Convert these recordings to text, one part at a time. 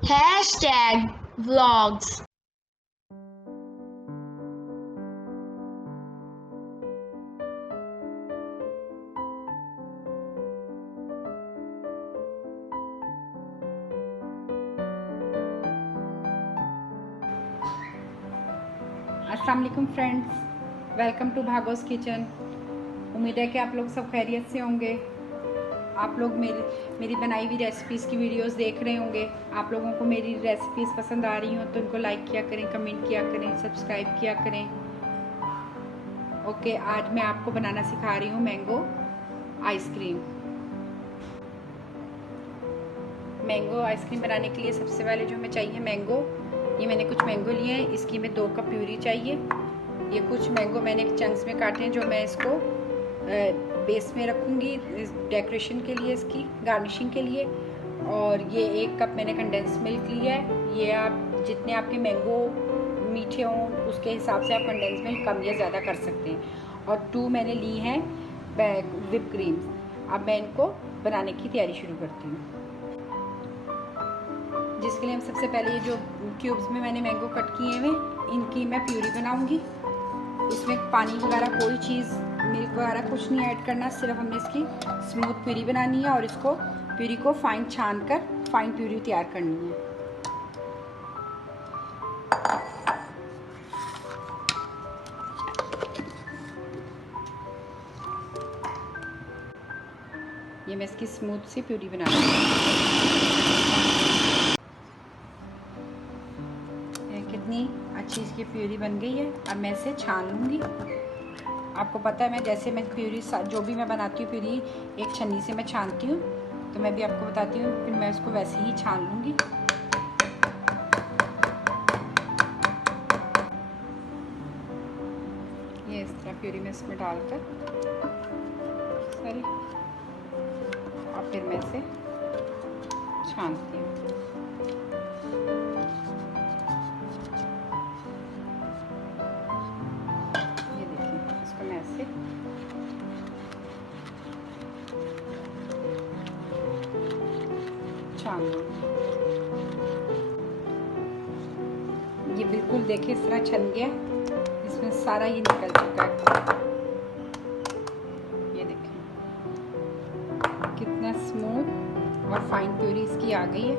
Hashtag vlogs. अस्सलाम वालेकुम friends, welcome to भागोस kitchen. उम्मीद है कि आप लोग सब खैरियत से होंगे। आप लोग मेरी बनाई हुई रेसिपीज़ की वीडियोस देख रहे होंगे। आप लोगों को मेरी रेसिपीज़ पसंद आ रही हो तो उनको लाइक किया करें, कमेंट किया करें, सब्सक्राइब किया करें। ओके, आज मैं आपको बनाना सिखा रही हूँ मैंगो आइसक्रीम। मैंगो आइसक्रीम बनाने के लिए सबसे पहले जो हमें चाहिए मैंगो। ये मैंने कुछ मैंगो लिए हैं, इसकी हमें 2 कप प्यूरी चाहिए। ये कुछ मैंगो मैंने चंक्स में काटे हैं जो मैं इसको बेस में रखूँगी डेकोरेशन के लिए, इसकी गार्निशिंग के लिए। और ये 1 कप मैंने कंडेंस मिल्क लिया है। ये आप जितने आपके मैंगो मीठे हों उसके हिसाब से आप कंडेंस मिल्क कम या ज़्यादा कर सकते हैं। और 2 मैंने ली हैं व्हिप क्रीम। अब मैं इनको बनाने की तैयारी शुरू करती हूँ। जिसके लिए हम सबसे पहले ये जो क्यूब्स में मैंने मैंगो कट किए हुए इनकी मैं प्यूरी बनाऊंगी। इसमें पानी वगैरह कोई चीज़, मिल्क वगैरह कुछ नहीं ऐड करना, सिर्फ हमने इसकी स्मूथ प्यूरी बनानी है और इसको प्यूरी को फाइन छान कर फाइन प्यूरी तैयार करनी है। ये मैं इसकी स्मूथ सी प्यूरी बना रही हूँ। कितनी अच्छी इसकी प्यूरी बन गई है। अब मैं इसे छान लूँगी। आपको पता है मैं जैसे मैं प्यूरी जो भी मैं बनाती हूँ प्यूरी एक छन्नी से मैं छानती हूँ, तो मैं भी आपको बताती हूँ, फिर मैं उसको वैसे ही छान लूँगी। ये इस तरह प्यूरी में इसमें डालकर सारी, और फिर मैं इसे छानती हूँ। ये देखिए, इसको मैं ऐसे छान लूँगी। ये बिल्कुल देखिए इस तरह छन गया, इसमें सारा ये निकल चुका है। ये देखिए कितना स्मूथ और फाइन प्यूरी इसकी आ गई है।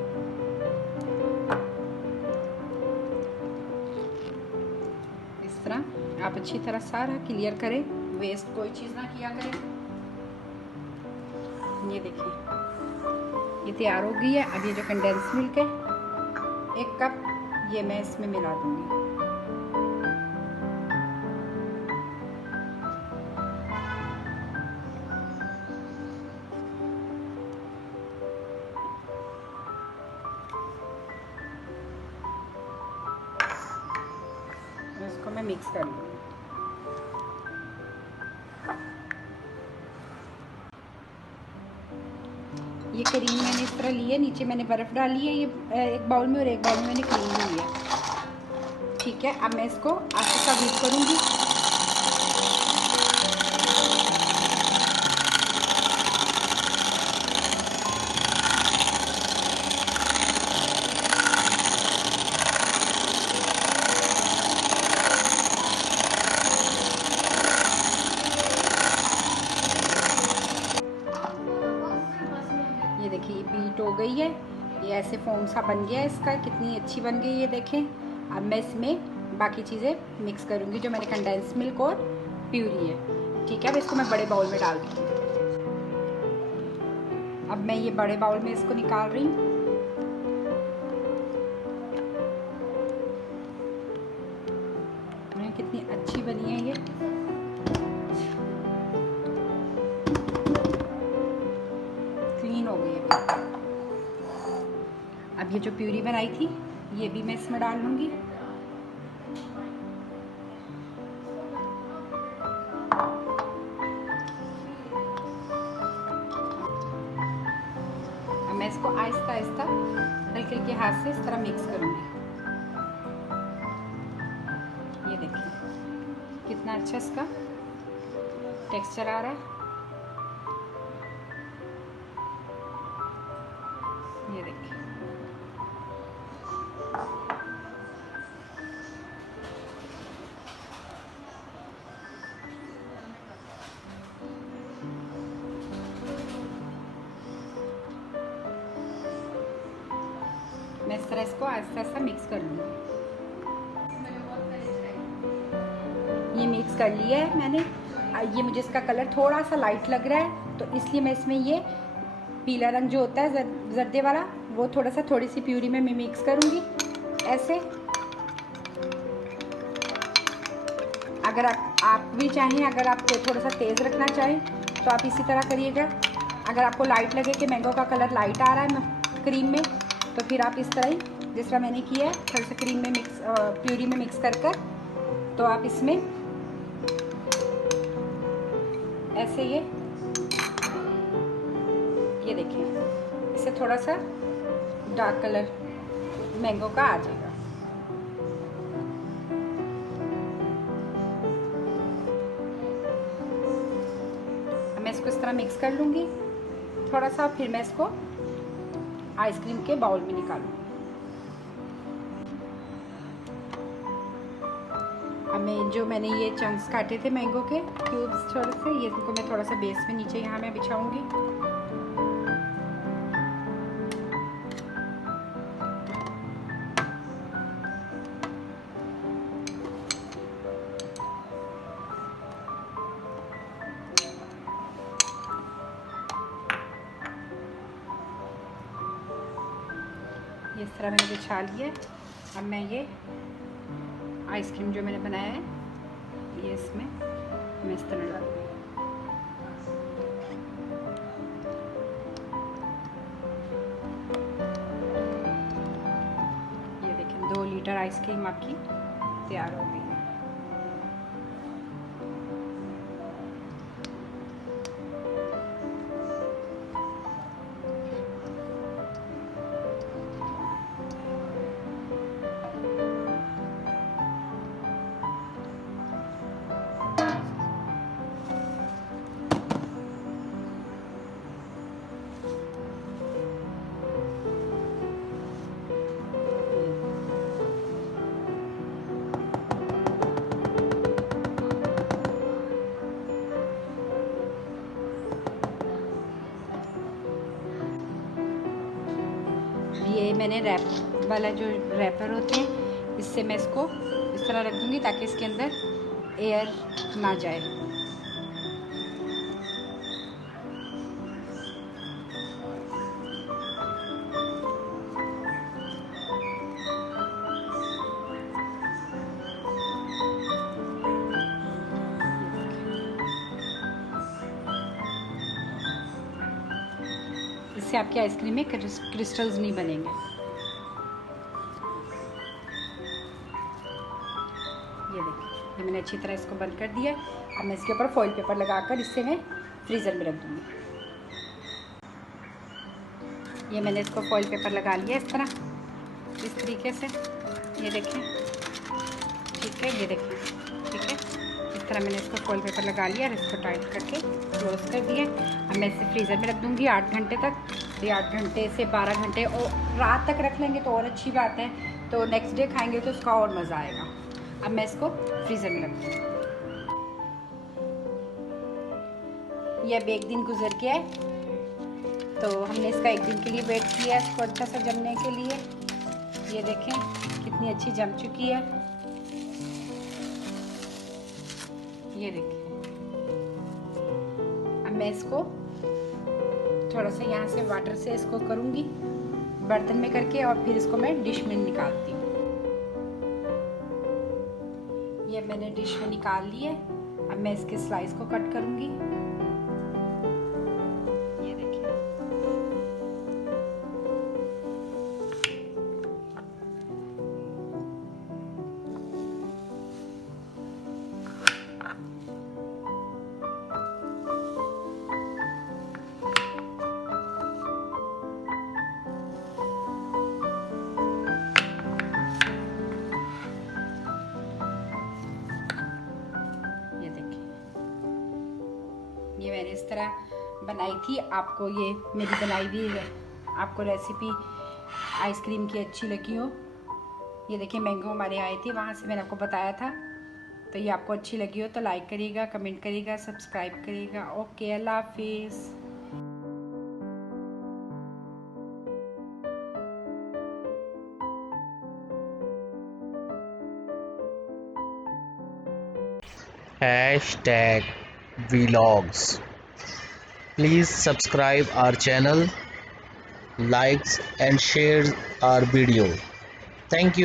इस तरह आप अच्छी तरह सारा क्लियर करें, वेस्ट कोई चीज़ ना किया करें। ये देखिए ये तैयार हो गई है। अब ये जो कंडेंस मिल्क है 1 कप, ये मैं इसमें मिला दूंगी। इसको मैं मिक्स कर लूँगी। ये क्रीम मैंने इस तरह ली है, नीचे मैंने बर्फ़ डाली है ये एक बाउल में, और एक बाउल में मैंने क्रीम ली है। ठीक है, अब मैं इसको आस्ते से बीट करूँगी। ये देखिए ये बीट हो गई है, ये ऐसे फोम सा बन गया है इसका, कितनी अच्छी बन गई ये देखें। अब मैं इसमें बाकी चीज़ें मिक्स करूँगी जो मैंने कंडेंस मिल्क और प्यूरी है। ठीक है, अब इसको मैं बड़े बाउल में डालती हूँ। अब मैं ये बड़े बाउल में इसको निकाल रही हूँ। कितनी अच्छी बनी है ये। क्लीन हो गई है। अब ये जो प्यूरी बनाई थी ये भी मैं इसमें डाल लूँगी। अब मैं इसको आहिस्ता आहिस्ता हल्के हल्के हाथ से इस तरह मिक्स करूँगी। ये देखिए कितना अच्छा इसका टेक्सचर आ रहा है। ये देखिए मैं इस तरह इसको आहिस्ता आहिस्ता मिक्स कर लूँगी। ये मिक्स कर लिया है मैंने। ये मुझे इसका कलर थोड़ा सा लाइट लग रहा है, तो इसलिए मैं इसमें ये पीला रंग जो होता है जर्दे वाला, वो थोड़ी सी प्यूरी में मैं मिक्स करूँगी ऐसे। अगर आप भी चाहें, अगर आप थोड़ा सा तेज़ रखना चाहें तो आप इसी तरह करिएगा। अगर आपको लाइट लगे कि मैंगो का कलर लाइट आ रहा है क्रीम में, तो फिर आप इस तरह ही जिस तरह मैंने किया है, थोड़ा सा क्रीम में मिक्स प्यूरी में मिक्स कर तो आप इसमें ऐसे ये देखिए, इससे थोड़ा सा डार्क कलर मैंगो का आ जाएगा। मैं इसको इस तरह मिक्स कर लूँगी थोड़ा सा, फिर मैं इसको आइसक्रीम के बाउल में निकालूँगी। अब मैंने ये चंक्स काटे थे मैंगो के क्यूब्स थोड़े से, ये इनको मैं थोड़ा सा बेस में नीचे यहाँ मैं बिछाऊंगी। इस तरह मैंने बिछा लिया। अब मैं ये आइसक्रीम जो मैंने बनाया है, ये इसमें मैं इस तरह डालूंगी। ये देखें, 2 लीटर आइसक्रीम आपकी तैयार हो गई है। ये मैंने रैप वाला जो रैपर होते हैं, इससे मैं इसको इस तरह रख दूँगी ताकि इसके अंदर एयर ना जाए। इससे आपकी आइसक्रीम में क्रिस्टल्स नहीं बनेंगे। ये देखिए, ये मैंने अच्छी तरह इसको बंद कर दिया। अब मैं इसके ऊपर फॉइल पेपर लगाकर इससे मैं फ्रीज़र में रख दूँगी। ये मैंने इसको फॉइल पेपर लगा लिया इस तरह, इस तरीके से। ये देखें, ठीक है, ये देखें, ठीक है, इस तरह मैंने इसको फॉइल पेपर लगा लिया और इसको टाइट करके क्लोज कर दिया। अब मैं इसे फ्रीज़र में रख दूँगी 8 घंटे तक। ये 8 घंटे से 12 घंटे और रात तक रख लेंगे तो और अच्छी बात है, तो नेक्स्ट डे खाएंगे तो उसका और मज़ा आएगा। अब मैं इसको फ्रीज़र में रख दूँगी। ये अब 1 दिन गुजर गया है, तो हमने इसका 1 दिन के लिए वेट किया है इसको अच्छा सा जमने के लिए। ये देखें कितनी अच्छी जम चुकी है। ये देखिए, अब मैं इसको थोड़ा सा यहाँ से वाटर से इसको करूँगी बर्तन में करके, और फिर इसको मैं डिश में निकालती हूँ। ये मैंने डिश में निकाल ली है। अब मैं इसके स्लाइस को कट करूँगी। ये देखिए, ये मैंने इस तरह बनाई थी। आपको ये मेरी बनाई हुई आपको रेसिपी आइसक्रीम की अच्छी लगी हो, ये देखिए मैंगो हमारे आए थे वहाँ से, मैंने आपको बताया था। तो ये आपको अच्छी लगी हो तो लाइक करिएगा, कमेंट करिएगा, सब्सक्राइब करिएगा। ओके, अल्लाह हाफिज़। #vlogs. Please subscribe our channel, likes and share our video. Thank you.